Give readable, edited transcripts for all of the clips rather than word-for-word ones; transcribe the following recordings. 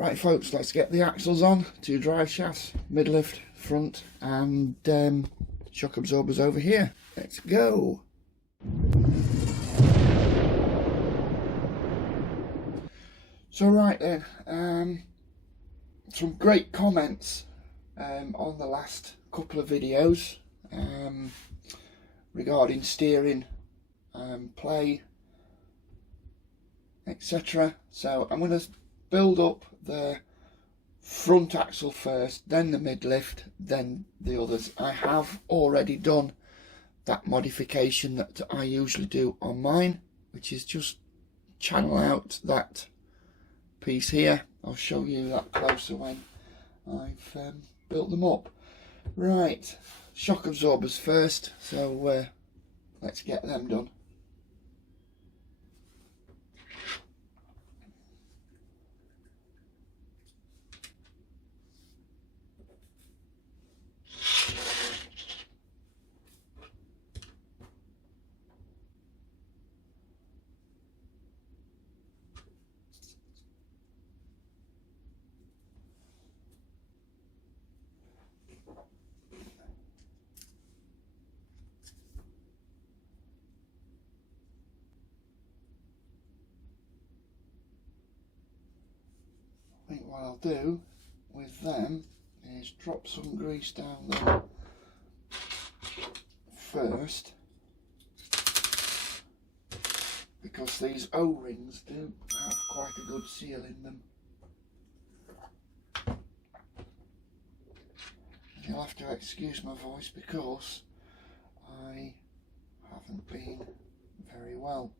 Right folks, let's get the axles on, 2 drive shafts, mid-lift, front, and shock absorbers over here. Let's go! So right then, some great comments on the last couple of videos regarding steering, play, etc. So I'm going to build up the front axle first, then the mid-lift, then the others. I have already done that modification that I usually do on mine, which is just channel out that piece here. I'll show you that closer when I've built them up. Right, shock absorbers first, so let's get them done. I think what I'll do with them is drop some grease down there first, because these O-rings do have quite a good seal in them. And you'll have to excuse my voice because I haven't been very well.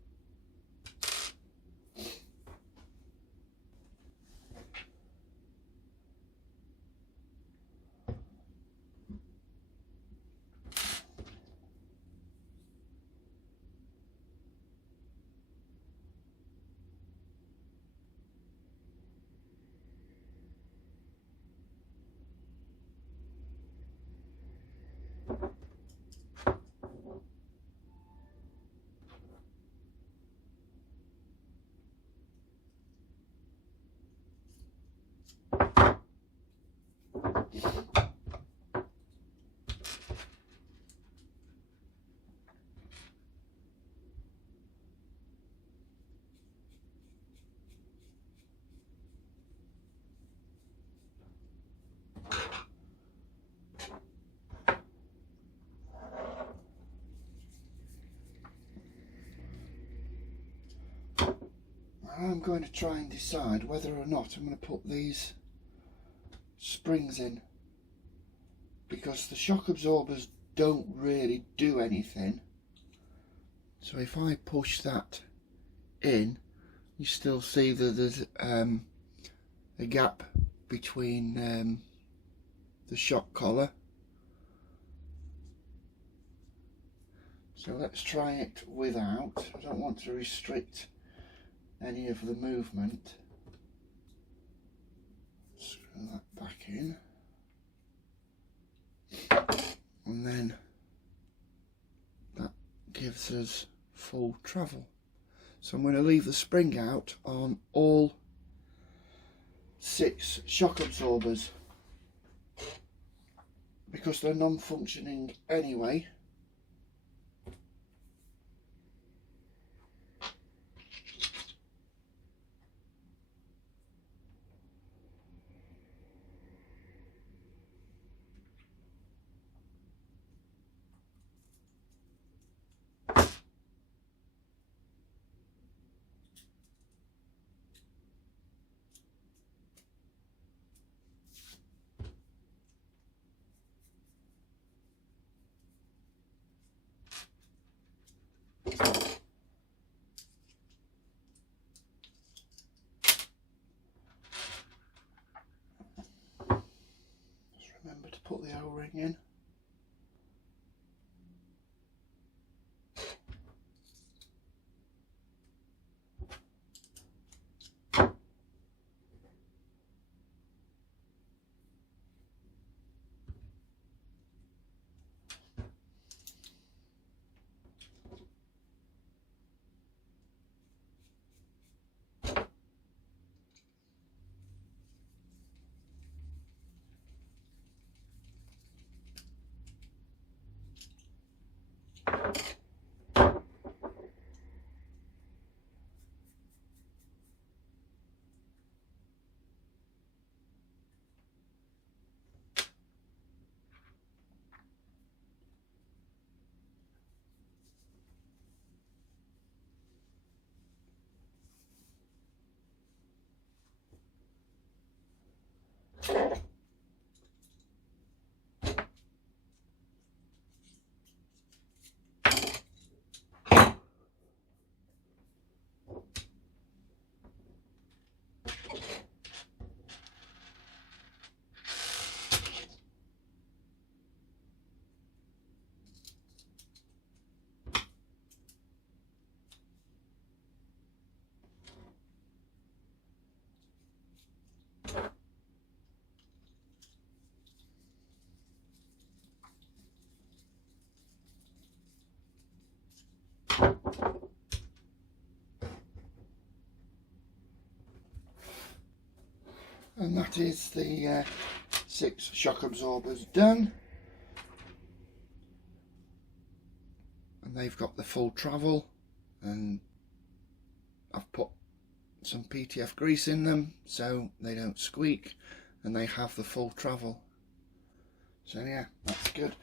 I'm going to try and decide whether or not I'm going to put these springs in, because the shock absorbers don't really do anything. So if I push that in, you still see that there's a gap between the shock collar. So let's try it without. I don't want to restrict any of the movement. Screw that back in, and then that gives us full travel. So I'm going to leave the spring out on all 6 shock absorbers because they're non-functioning anyway. Remember to put the O-ring in. And that is the 6 shock absorbers done. And they've got the full travel, and I've put some PTF grease in them so they don't squeak, and they have the full travel. So yeah, that's good.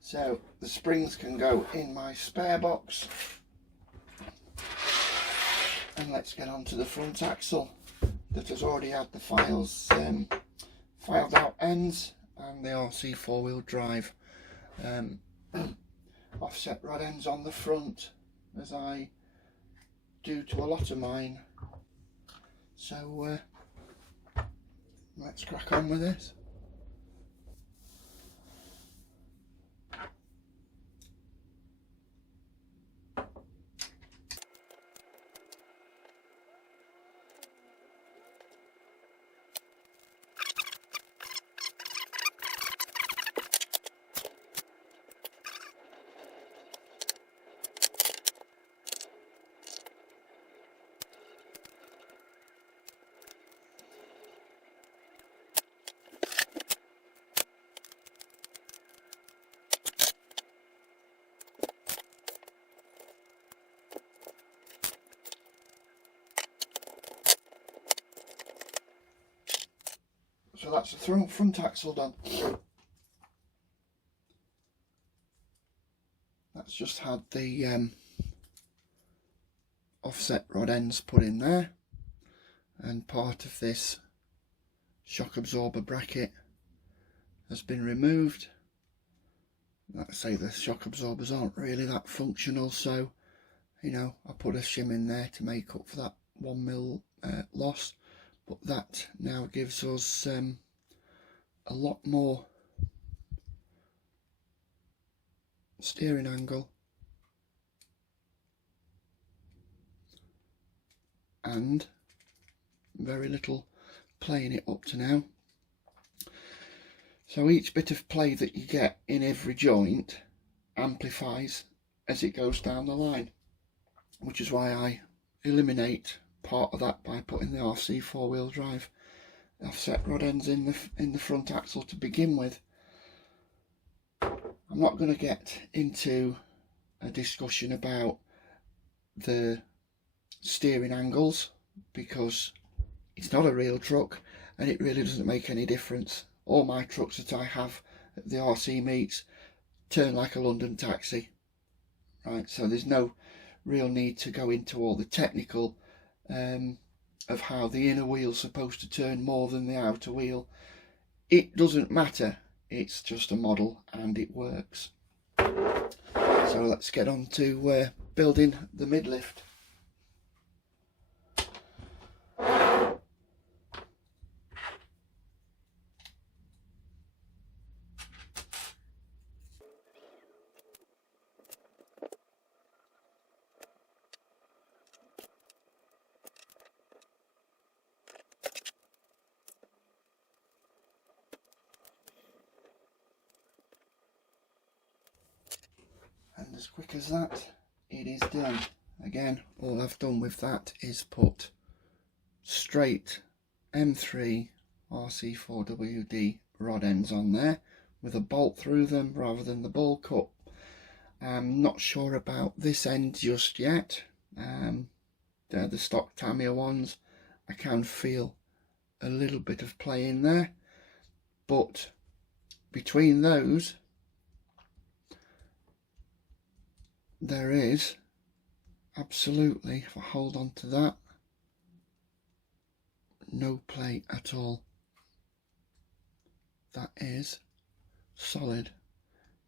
So the springs can go in my spare box. And let's get on to the front axle that has already had the filed out ends and the RC 4-wheel drive offset rod ends on the front, as I do to a lot of mine. So let's crack on with this. So that's the front axle done. That's just had the offset rod ends put in there, and part of this shock absorber bracket has been removed. Like I say, the shock absorbers aren't really that functional, so you know, I put a shim in there to make up for that 1mm loss. But that now gives us a lot more steering angle and very little playing it up to now. So each bit of play that you get in every joint amplifies as it goes down the line, which is why I eliminate part of that by putting the RC 4-wheel drive offset rod ends in the front axle to begin with. I'm not going to get into a discussion about the steering angles because it's not a real truck and it really doesn't make any difference. All my trucks that I have at the RC meets turn like a London taxi, right? So there's no real need to go into all the technical of how the inner wheel's supposed to turn more than the outer wheel. It doesn't matter, it's just a model and it works. So let's get on to building the mid-lift. And as quick as that, it is done. Again, all I've done with that is put straight M3 RC4WD rod ends on there with a bolt through them rather than the ball cut. I'm not sure about this end just yet. They're the stock Tamiya ones. I can feel a little bit of play in there, but between those there is absolutely, if I hold on to that, no play at all. That is solid.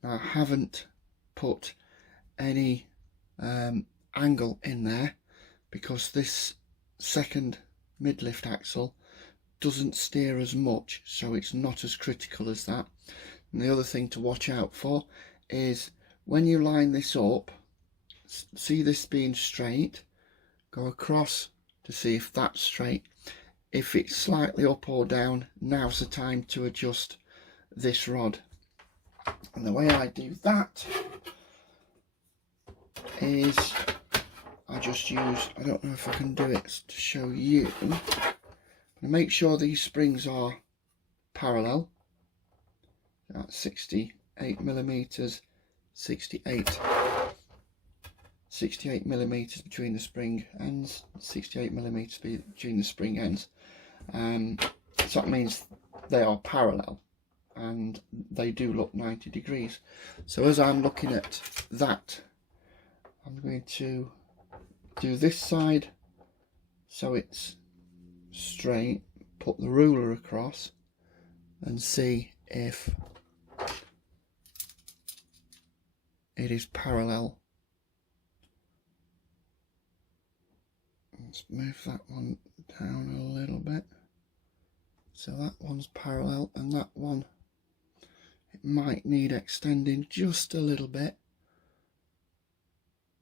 Now I haven't put any angle in there because this second mid-lift axle doesn't steer as much, so it's not as critical as that. And the other thing to watch out for is when you line this up, see this being straight, go across to see if that's straight. If it's slightly up or down, now's the time to adjust this rod. And the way I do that is I just use, I don't know if I can do it to show you, but make sure these springs are parallel. That's 68 millimeters, 68 millimeters between the spring ends, 68 millimeters between the spring ends. So that means they are parallel and they do look 90 degrees. So as I'm looking at that, I'm going to do this side so it's straight, put the ruler across and see if it is parallel. Let's move that one down a little bit. So that one's parallel, and that one, it might need extending just a little bit,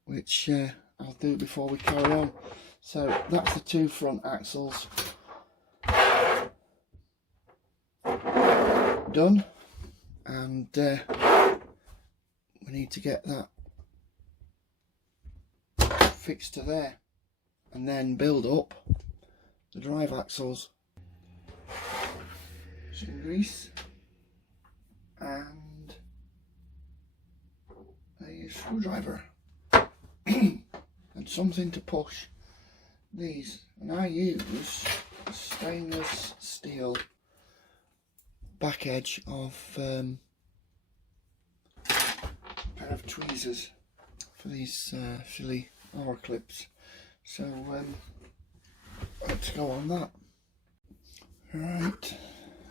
which I'll do before we carry on. So that's the two front axles done, and we need to get that fixed to there and then build up the drive axles. Some grease and a screwdriver and something to push these, and I use stainless steel back edge of a pair of tweezers for these silly R clips. So let's go on that. Right,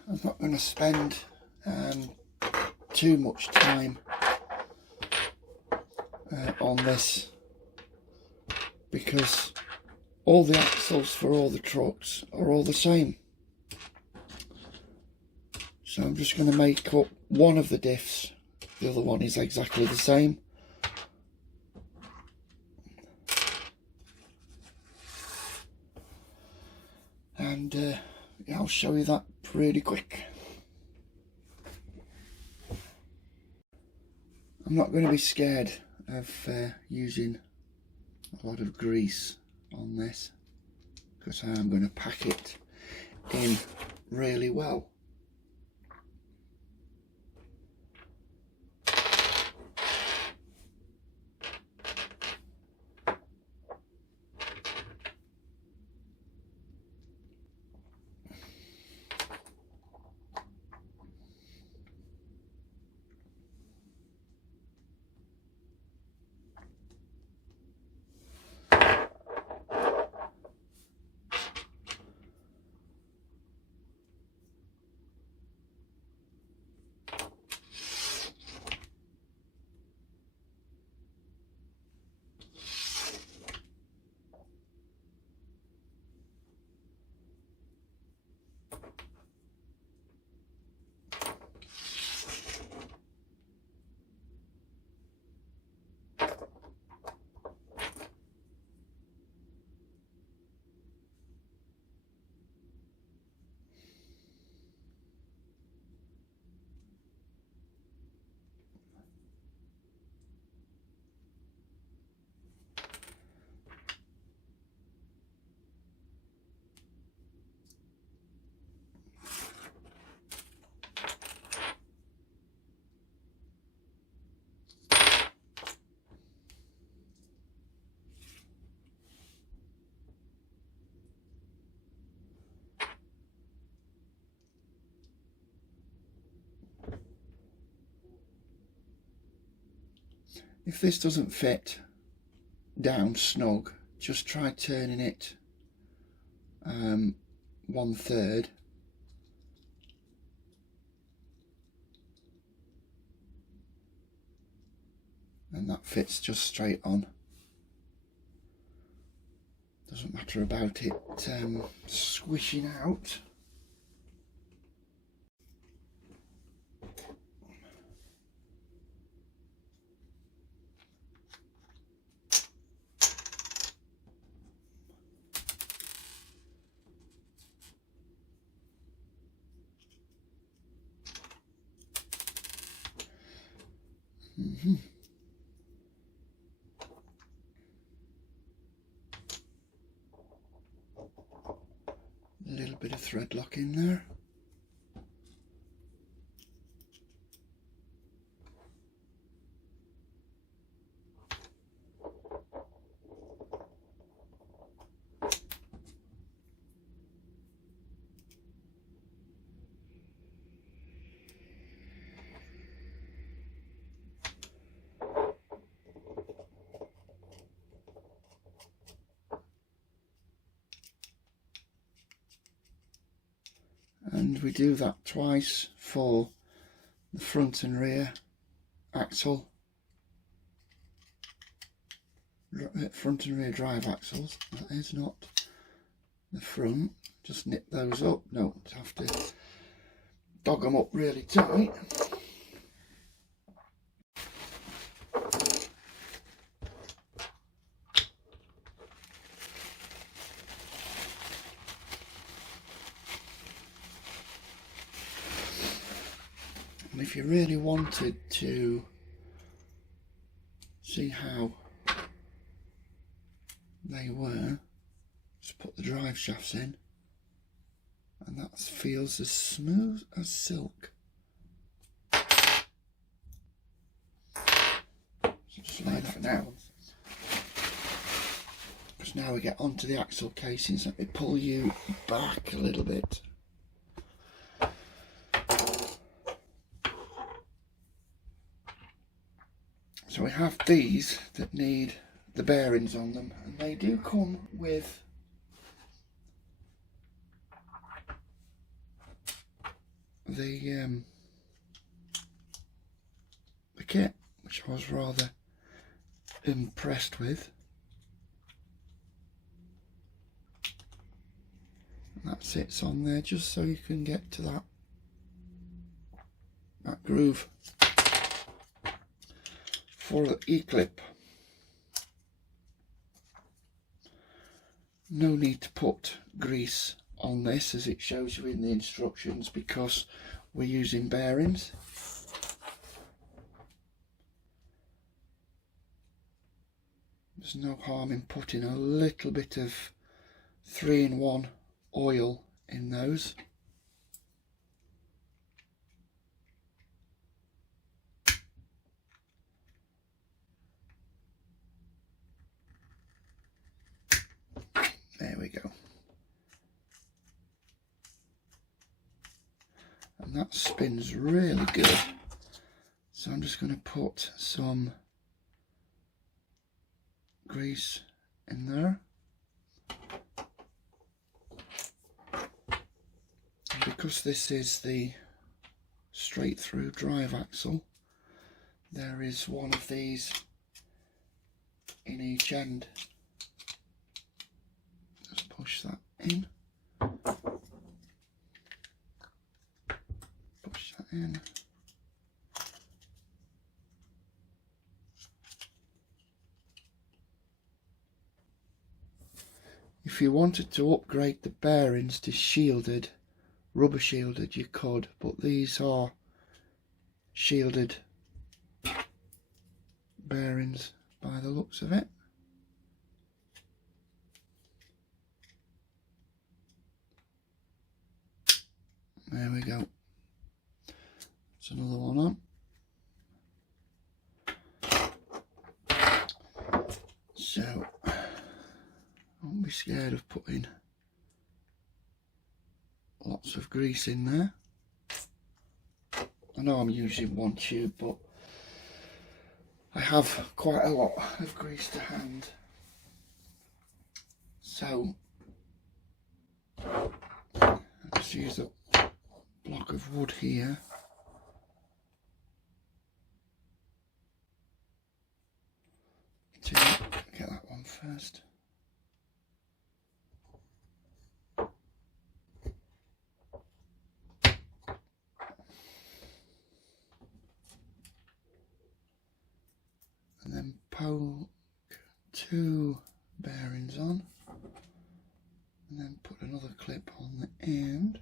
I'm not going to spend too much time on this, because all the axles for all the trucks are all the same. So I'm just going to make up one of the diffs, the other one is exactly the same. And yeah, I'll show you that pretty quick. I'm not going to be scared of using a lot of grease on this, because I'm going to pack it in really well. If this doesn't fit down snug, just try turning it 1/3, and that fits just straight on. Doesn't matter about it squishing out. little bit of thread lock in there. And we do that twice for the front and rear axle, front and rear drive axles. That is not the front. Just nip those up. No, have to dog them up really tight. And if you really wanted to see how they were, just put the drive shafts in, and that feels as smooth as silk. So just like that now. Because now we get onto the axle casings. Let me pull you back a little bit. So we have these that need the bearings on them, and they do come with the kit, which I was rather impressed with. And that sits on there just so you can get to that groove for the E-clip. No need to put grease on this, as it shows you in the instructions, because we're using bearings. There's no harm in putting a little bit of 3-in-1 oil in those. There we go. And that spins really good. So I'm just going to put some grease in there. And because this is the straight through drive axle, there is one of these in each end. Just push that in. Push that in. If you wanted to upgrade the bearings to shielded, rubber shielded, you could, but these are shielded bearings by the looks of it. There we go. That's another one on. So, don't be scared of putting lots of grease in there. I know I'm using one tube, but I have quite a lot of grease to hand. So, I'll just use a block of wood here. To get that one first. And then poke 2 bearings on, and then put another clip on the end.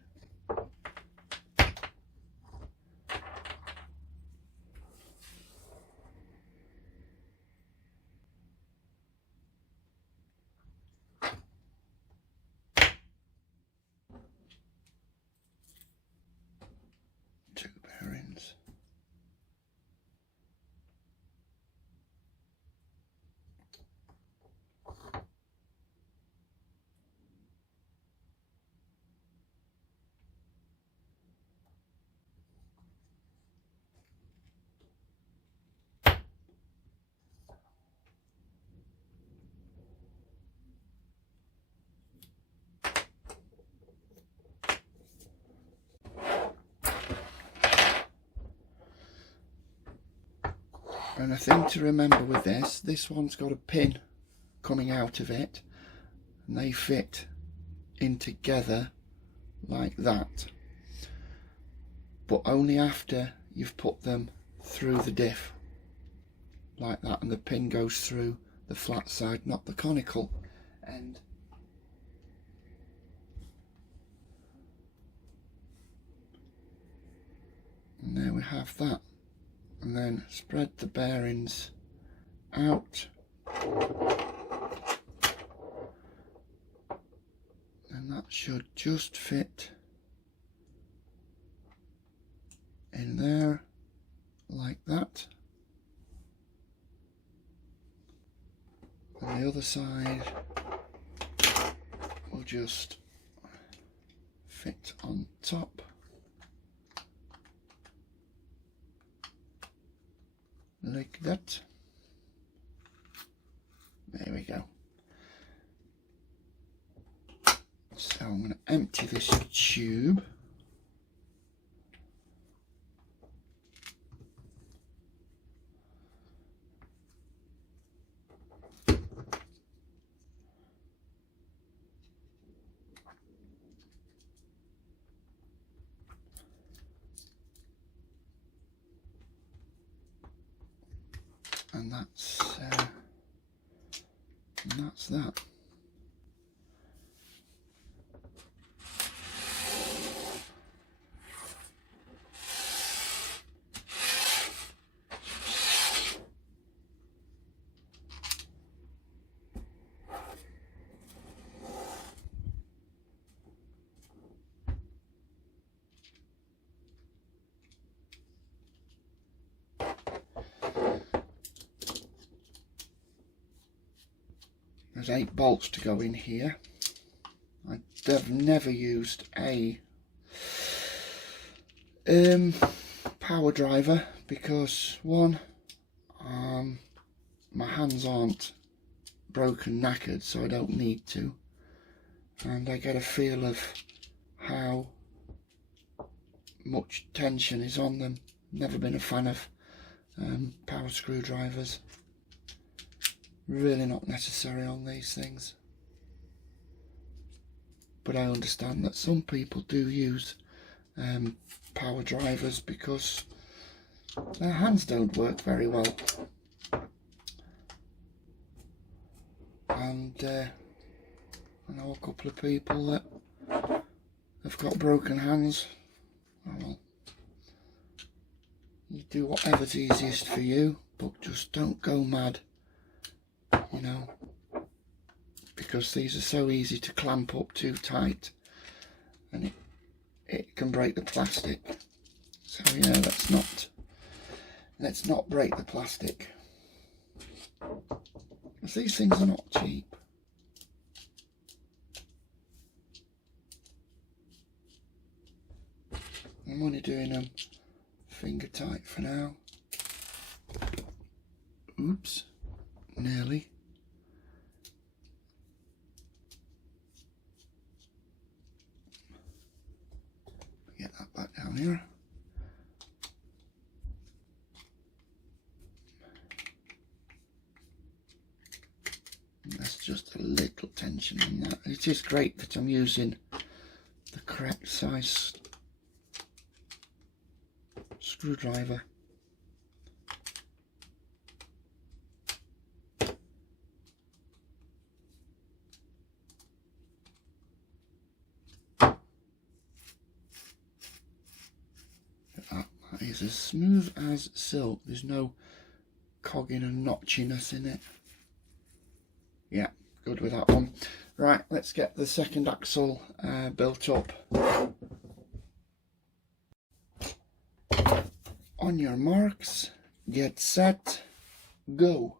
And a thing to remember with this one's got a pin coming out of it, and they fit in together like that, but only after you've put them through the diff like that, and the pin goes through the flat side, not the conical end. And there we have that. And then spread the bearings out, and that should just fit in there like that. And the other side will just fit on top like that. There we go. So I'm going to empty this tube. And that's that. There's 8 bolts to go in here. I've never used a power driver because, one, my hands aren't broken knackered, so I don't need to, and I get a feel of how much tension is on them. Never been a fan of power screwdrivers. Really not necessary on these things, but I understand that some people do use power drivers because their hands don't work very well, and I know a couple of people that have got broken hands. Oh well, you do whatever's easiest for you, but just don't go mad, you know, because these are so easy to clamp up too tight, and it can break the plastic. So yeah, let's not break the plastic, because these things are not cheap. I'm only doing them finger tight for now. Oops, nearly. Get that back down here. And that's just a little tension on that. It is great that I'm using the correct size screwdriver. That is as smooth as silk. There's no cogging and notchiness in it. Yeah, good with that one. Right, let's get the second axle built up. On your marks, get set, go.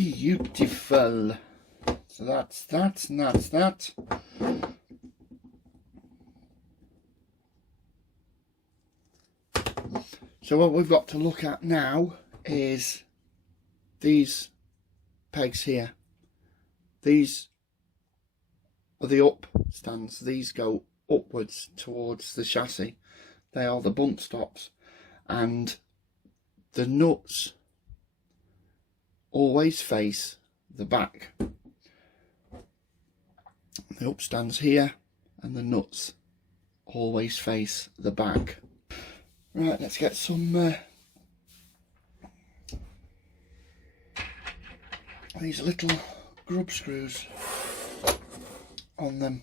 beautiful. So that's that, and that's that. So what we've got to look at now is these pegs here. These are the up stands. These go upwards towards the chassis. They are the bump stops, and the nuts always face the back. The up stands here, and the nuts always face the back. Right, let's get some these little grub screws on them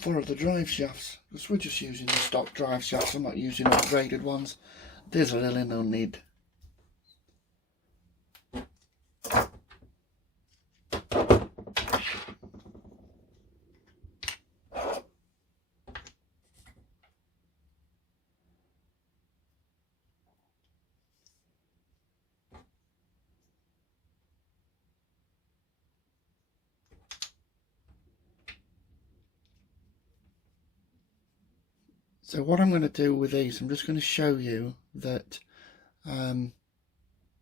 for the drive shafts, because we're just using the stock drive shafts. I'm not using upgraded ones. There's really no need. So what I'm going to do with these, I'm just going to show you that I'm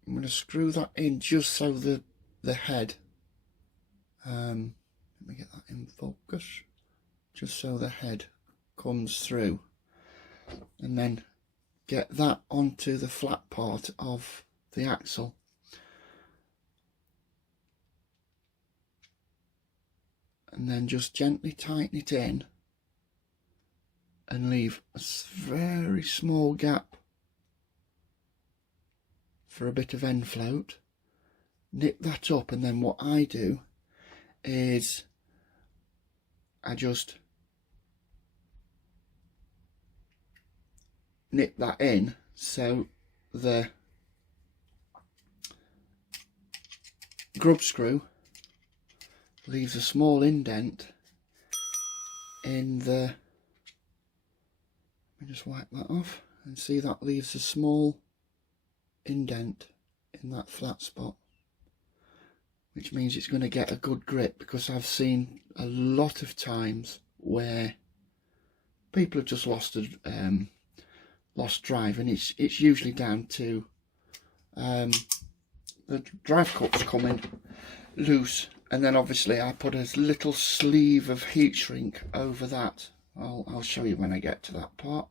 going to screw that in just so the head, let me get that in focus, just so the head comes through, and then get that onto the flat part of the axle. And then just gently tighten it in and leave a very small gap for a bit of end float. Nip that up, and then what I do is I just nip that in so the grub screw leaves a small indent in the, let me just wipe that off, and see that leaves a small indent in that flat spot, which means it's going to get a good grip, because I've seen a lot of times where people have just lost drive, and it's usually down to the drive cups coming loose, and then obviously I put a little sleeve of heat shrink over that. I'll show you when I get to that part.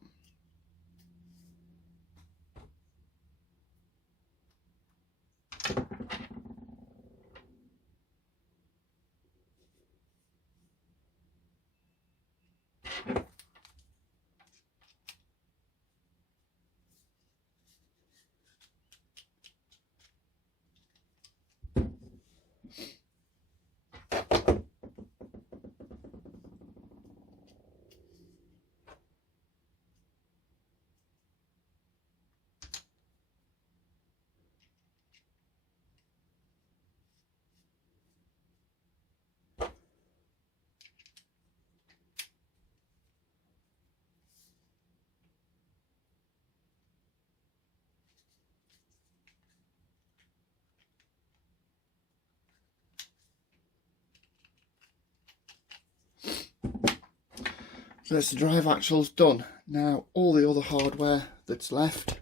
So that's the drive axles done. Now all the other hardware that's left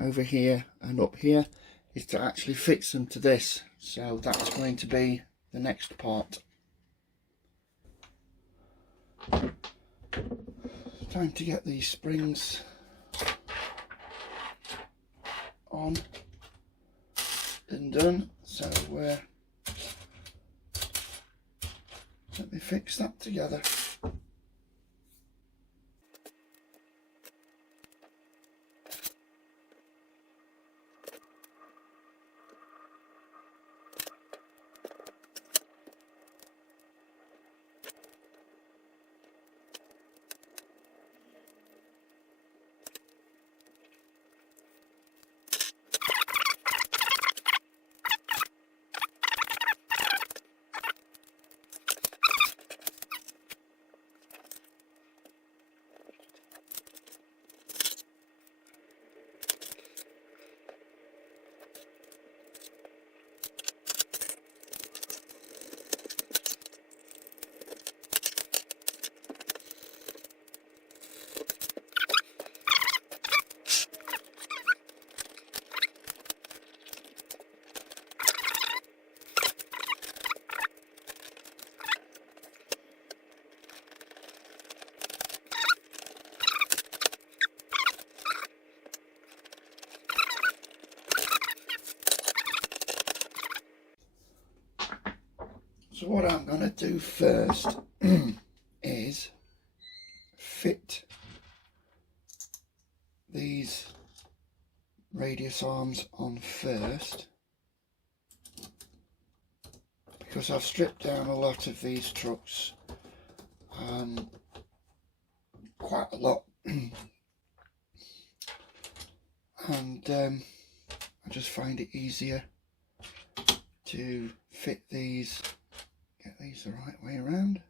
over here and up here is to actually fix them to this. So that's going to be the next part. Time to get these springs on and done. So let me fix that together. So what I'm going to do first is fit these radius arms on first, because I've stripped down a lot of these trucks, quite a lot, and I just find it easier to fit these, get these the right way around.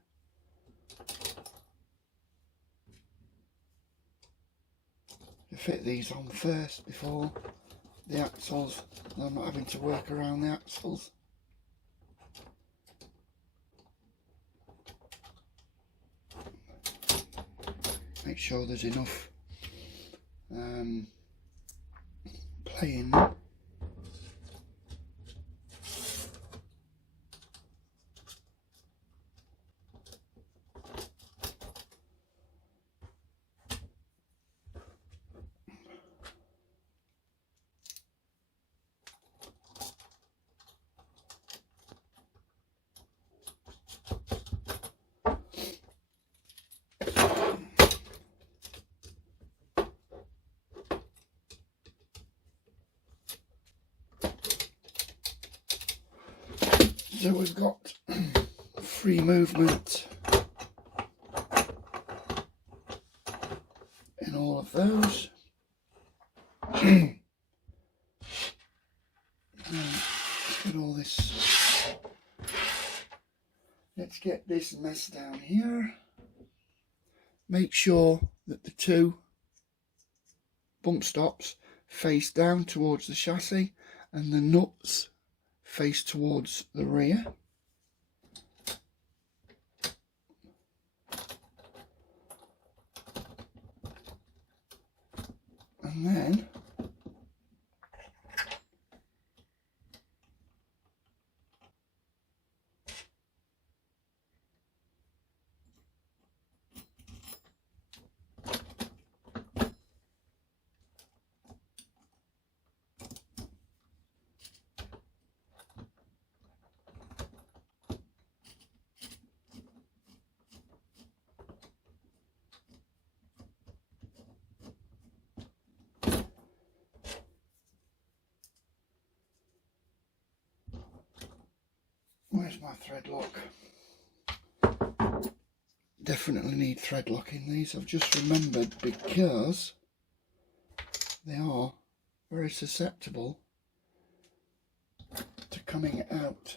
To fit these on first before the axles, I'm not having to work around the axles. Make sure there's enough play in them. So we've got free movement in all of those. Let's get all this. Let's get this mess down here. Make sure that the two bump stops face down towards the chassis and the nuts face towards the rear. And then where's my thread lock? Definitely need thread lock in these. I've just remembered, because they are very susceptible to coming out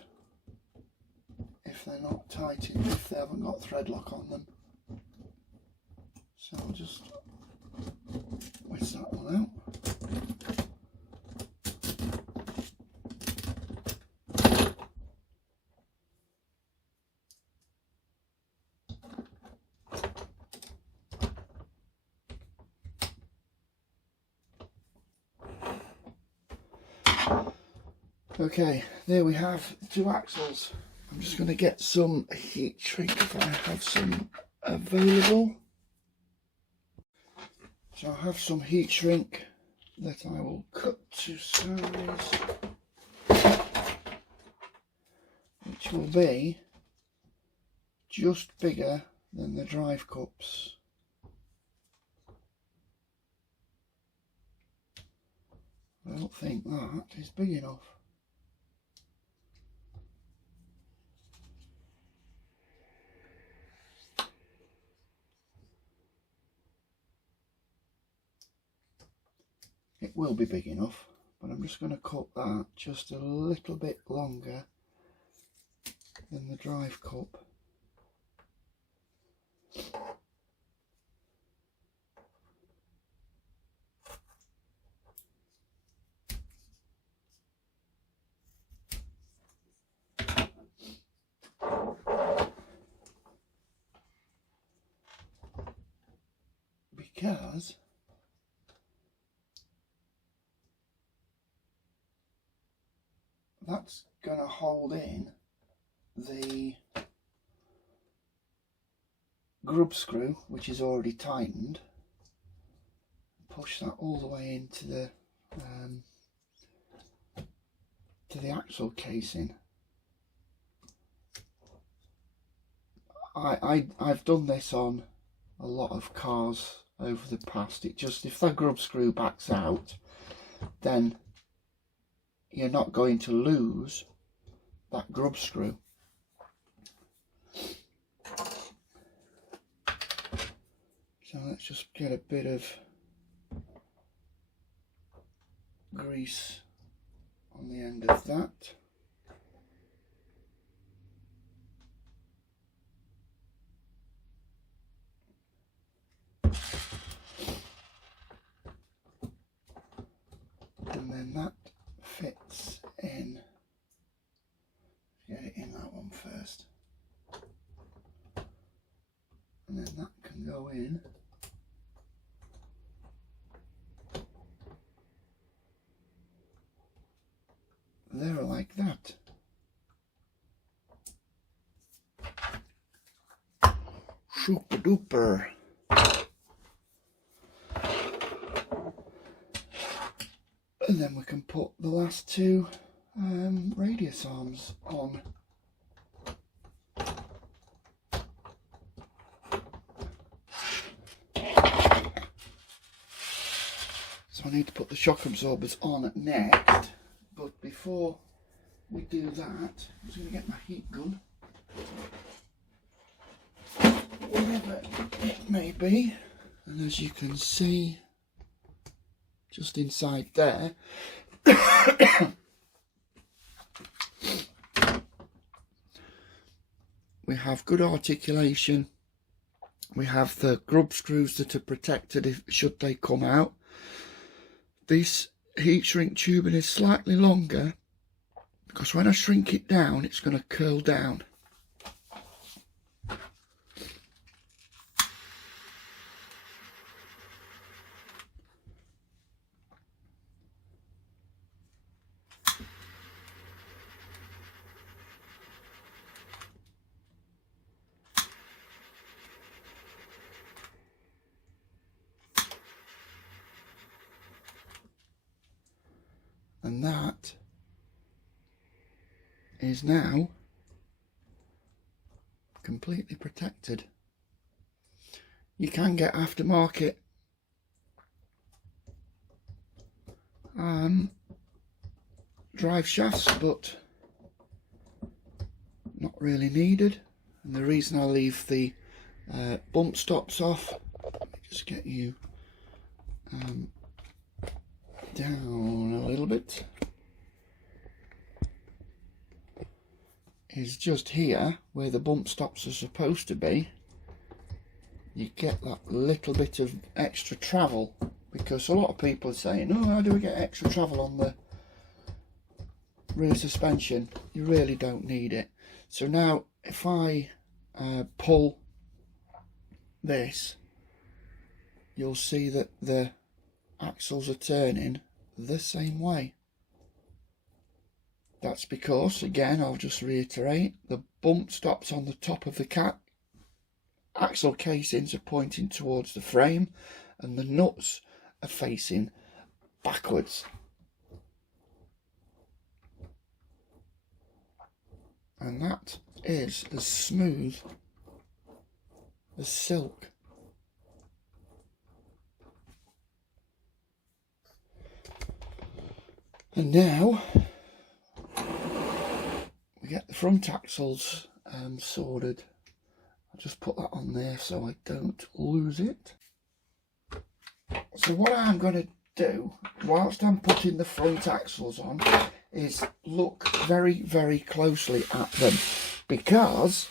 if they're not tightened, if they haven't got thread lock on them. So I'll just whisk that one out. Okay, there we have the two axles. I'm just going to get some heat shrink if I have some available. So I have some heat shrink that I will cut to size, which will be just bigger than the drive cups. I don't think that is big enough. It will be big enough, but I'm just going to cut that just a little bit longer than the drive cup. Because that's going to hold in the grub screw, which is already tightened. Push that all the way into the axle casing. I've done this on a lot of cars over the past. It just, if the grub screw backs out, then you're not going to lose that grub screw. So let's just get a bit of grease on the end of that. And then that fits in. Get it in that one first. And then that can go in. There, like that. Super duper. And then we can put the last two radius arms on. So I need to put the shock absorbers on next, but before we do that, I'm just going to get my heat gun, whatever it may be, and as you can see, just inside there, we have good articulation. We have the grub screws that are protected if should they come out. This heat shrink tubing is slightly longer because when I shrink it down, it's going to curl down. And that is now completely protected. You can get aftermarket drive shafts, but not really needed. And the reason I leave the bump stops off, let me just get you down a little bit, is just here where the bump stops are supposed to be. You get that little bit of extra travel, because a lot of people are saying, oh, how do we get extra travel on the rear suspension? You really don't need it. So now if I pull this, you'll see that the axles are turning the same way. That's because, again, I'll just reiterate, the bump stops on the top of the axle casings are pointing towards the frame and the nuts are facing backwards. And that is as smooth as silk. And now we get the front axles sorted. I'll just put that on there so I don't lose it. So what I'm going to do whilst I'm putting the front axles on is look very, very closely at them, because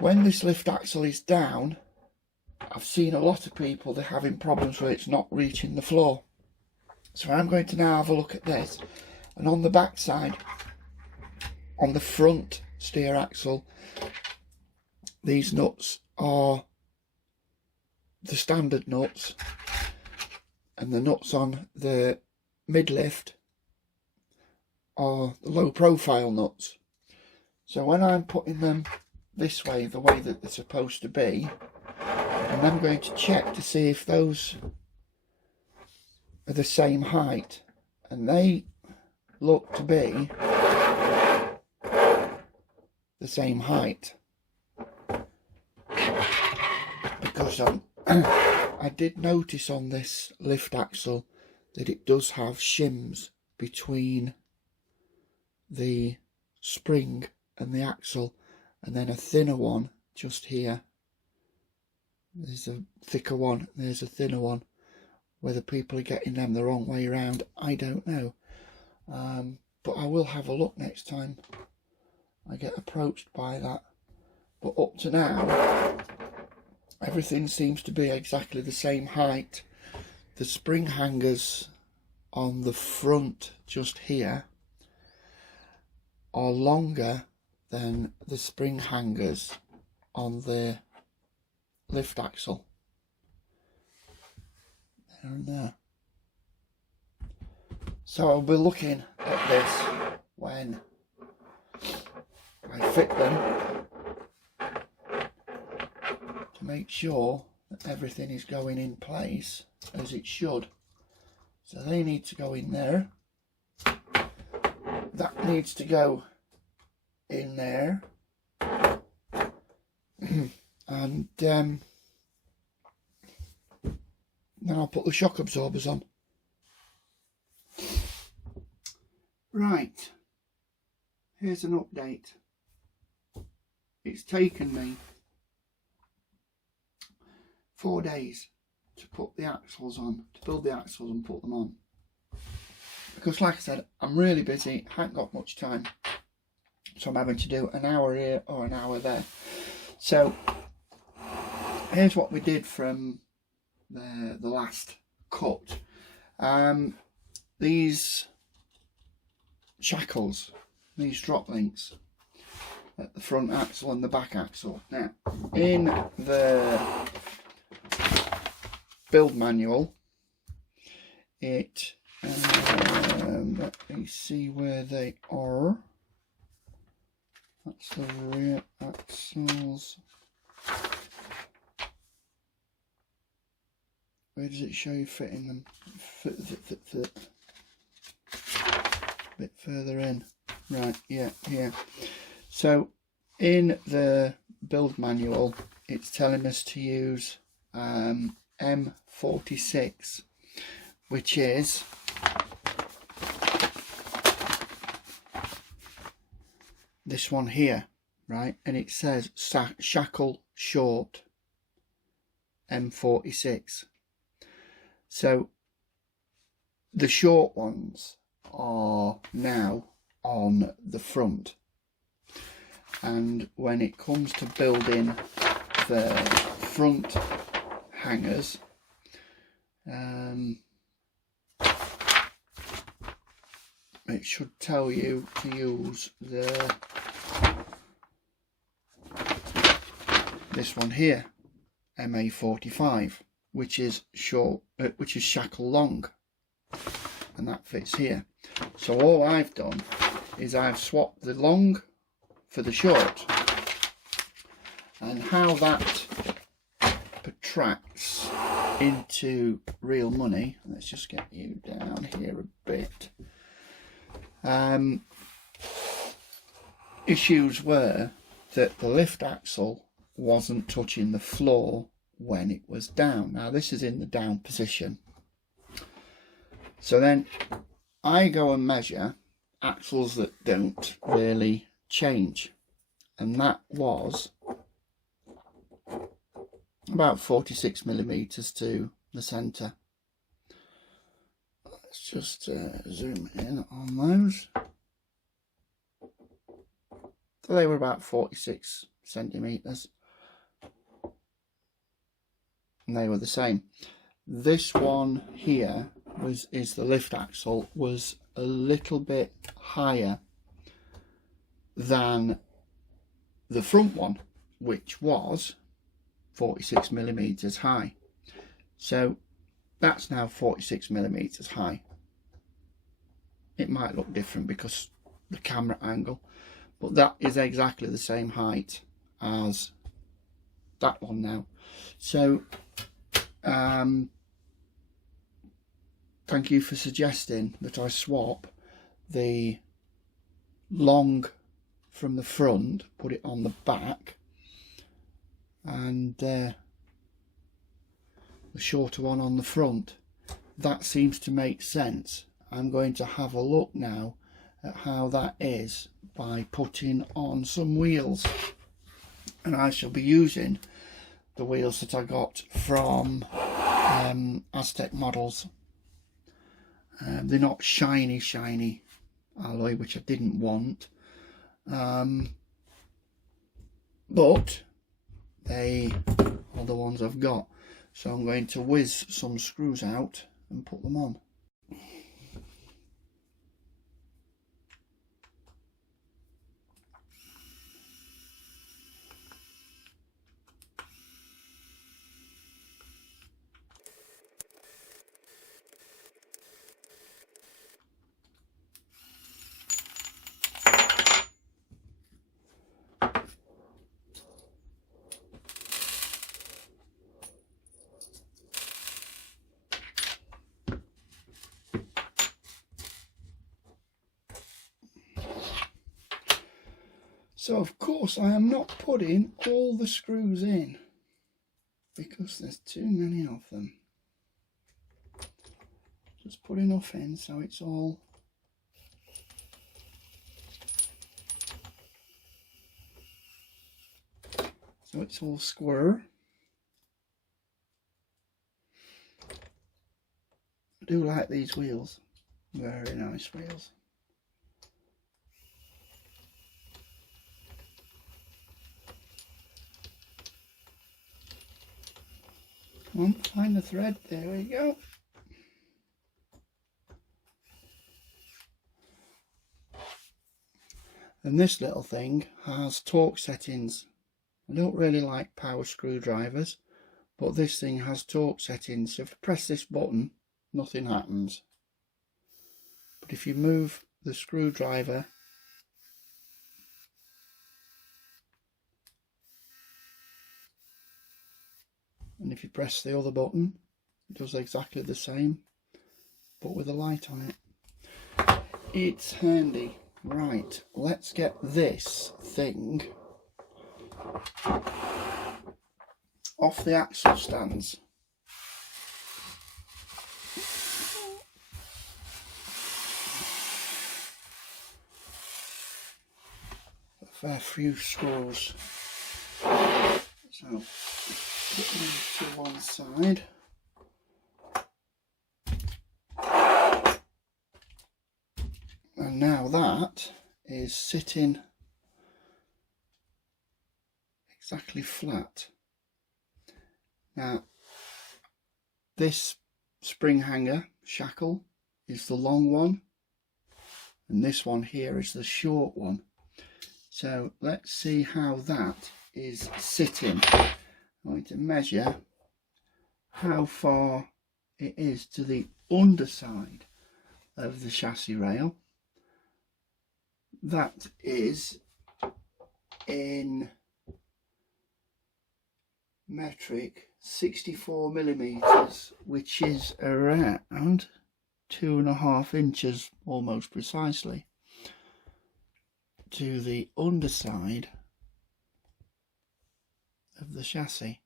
when this lift axle is down, I've seen a lot of people, they're having problems where it's not reaching the floor. So I'm going to now have a look at this, and on the back side, on the front steer axle, these nuts are the standard nuts, and the nuts on the mid-lift are the low profile nuts. So when I'm putting them this way, the way that they're supposed to be, and I'm going to check to see if those are the same height, and they look to be the same height, because I did notice on this lift axle that it does have shims between the spring and the axle, and then a thinner one just here. There's a thicker one, there's a thinner one. Whether people are getting them the wrong way around, I don't know. But I will have a look next time I get approached by that. But up to now, everything seems to be exactly the same height. The spring hangers on the front just here are longer than the spring hangers on the lift axle. There and there. So I'll be looking at this when I fit them to make sure that everything is going in place as it should. So they need to go in there. That needs to go in there. And then I'll put the shock absorbers on. Right, here's an update. It's taken me 4 days to put the axles on, to build the axles and put them on. Because like I said, I'm really busy, haven't got much time. So I'm having to do an hour here or an hour there. So here's what we did from the last cut. These shackles, these drop links at the front axle and the back axle. Now, in the build manual, it let me see where they are. That's the rear axles. Where does it show you fitting them? Fit. A bit further in. Right, yeah, here. So in the build manual, it's telling us to use M46, which is this one here, right? And it says shackle short M46. So the short ones are now on the front, and when it comes to building the front hangers, it should tell you to use this one here, MA45, which is short, which is shackle long, and that fits here. So all I've done is I've swapped the long for the short, and how that protracts into real money, let's just get you down here a bit. Issues were that the lift axle wasn't touching the floor when it was down. Now this is in the down position. So then I go and measure axles that don't really change, and that was about 46 millimeters to the center. Let's just zoom in on those. So they were about 46 centimeters, and they were the same. This one here is the lift axle, was a little bit higher than the front one, which was 46 millimeters high. So that's now 46 millimeters high. It might look different because the camera angle, but that is exactly the same height as that one now. So thank you for suggesting that I swap the long from the front, put it on the back, and the shorter one on the front. That seems to make sense. I'm going to have a look now at how that is by putting on some wheels, and I shall be using the wheels that I got from AsTec Models. They're not shiny alloy, which I didn't want, but they are the ones I've got. So I'm going to whiz some screws out and put them on. So of course I am not putting all the screws in because there's too many of them. Just put enough in so it's all square. I do like these wheels, very nice wheels. Come on, find the thread, there we go. And this little thing has torque settings. I don't really like power screwdrivers, but this thing has torque settings. So if I press this button, nothing happens. But if you move the screwdriver, and if you press the other button, it does exactly the same, but with a light on it. It's handy. Right, let's get this thing off the axle stands. A fair few screws. So put them to one side. And now that is sitting exactly flat. Now this spring hanger shackle is the long one, and this one here is the short one. So let's see how that is sitting. I'm going to measure how far it is to the underside of the chassis rail. That is in metric 64 millimeters, which is around 2.5 inches almost precisely to the underside of the chassis.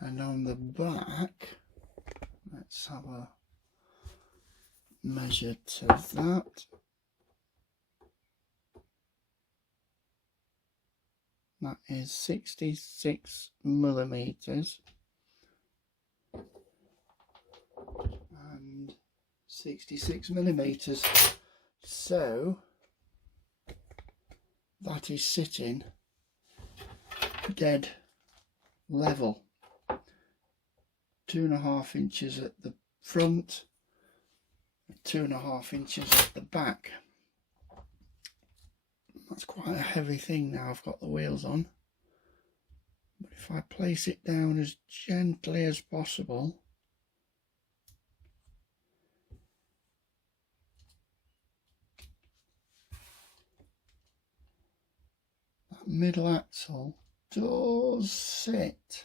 And on the back, let's have a measure to that. That is 66 millimeters and 66 millimeters. So that is sitting dead level. 2.5 inches at the front, 2.5 inches at the back. That's quite a heavy thing now I've got the wheels on. But if I place it down as gently as possible, that middle axle does sit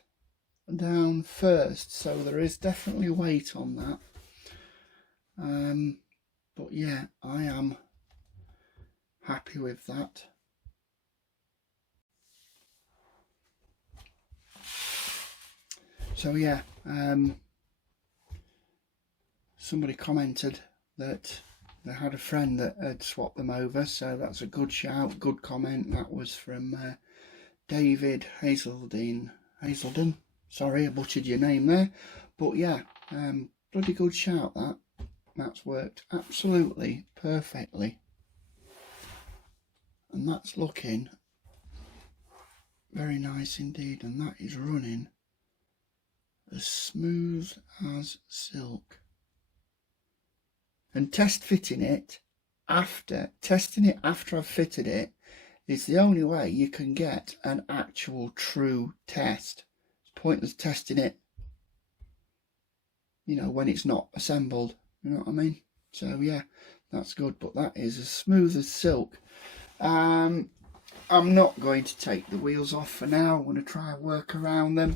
down first, so there is definitely weight on that. But yeah, I am happy with that. So yeah, somebody commented that they had a friend that had swapped them over, so that's a good shout, good comment. That was from David Hazelden. Sorry, I butchered your name there, but yeah, bloody good shout that. That's worked absolutely perfectly, and that's looking very nice indeed, and that is running as smooth as silk. And testing it after I've fitted it is the only way you can get an actual true test. It's pointless testing it, you know, when it's not assembled, you know what I mean? So yeah, that's good, but that is as smooth as silk. I'm not going to take the wheels off for now. I'm going to try and work around them.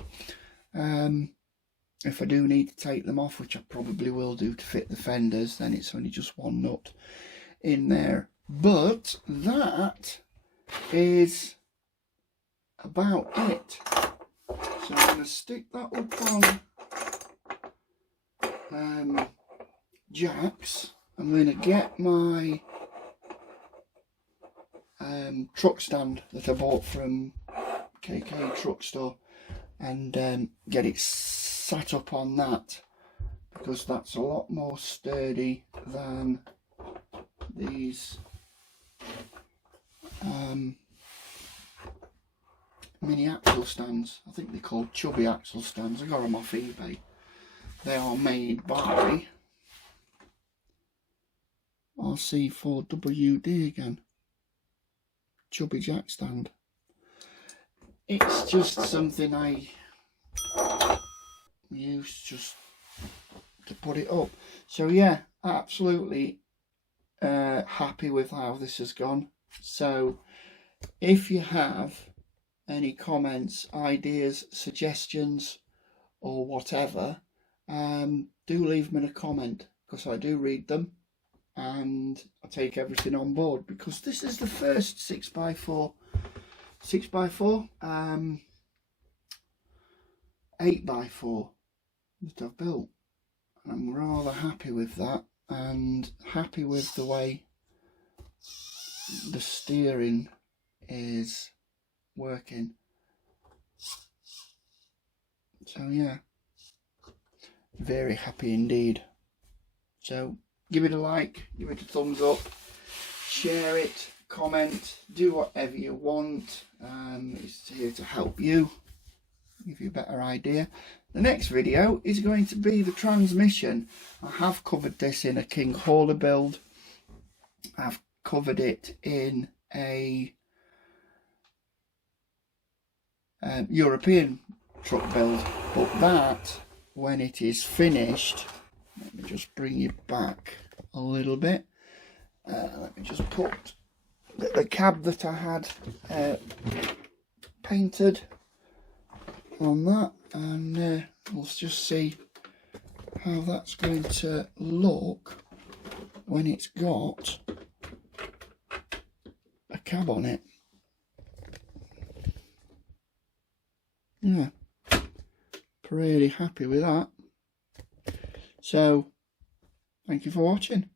If I do need to take them off, which I probably will do to fit the fenders, then it's only just one nut in there. But that is about it. So I'm going to stick that up on jacks. I'm going to get my truck stand that I bought from KK Truck Store and get it sat up on that, because that's a lot more sturdy than these mini axle stands. I think they're called chubby axle stands. I got them off eBay. They are made by RC4WD again. Chubby jack stand. It's just something I use just to put it up. So yeah, absolutely happy with how this has gone. So if you have any comments, ideas, suggestions or whatever, do leave them in a comment, because I do read them and I take everything on board, because this is the first 6x4 8x4 that I've built. I'm rather happy with that, and happy with the way the steering is working. So yeah, very happy indeed. So give it a like, give it a thumbs up, share it, comment, do whatever you want. It's here to help you, give you a better idea. The next video is going to be the transmission. I have covered this in a King Hauler build. I've covered it in a European truck build, but that, when it is finished, let me just bring you back a little bit. Let me just put the cab that I had painted on that, and we'll just see how that's going to look when it's got a cab on it. Yeah, pretty happy with that. So thank you for watching.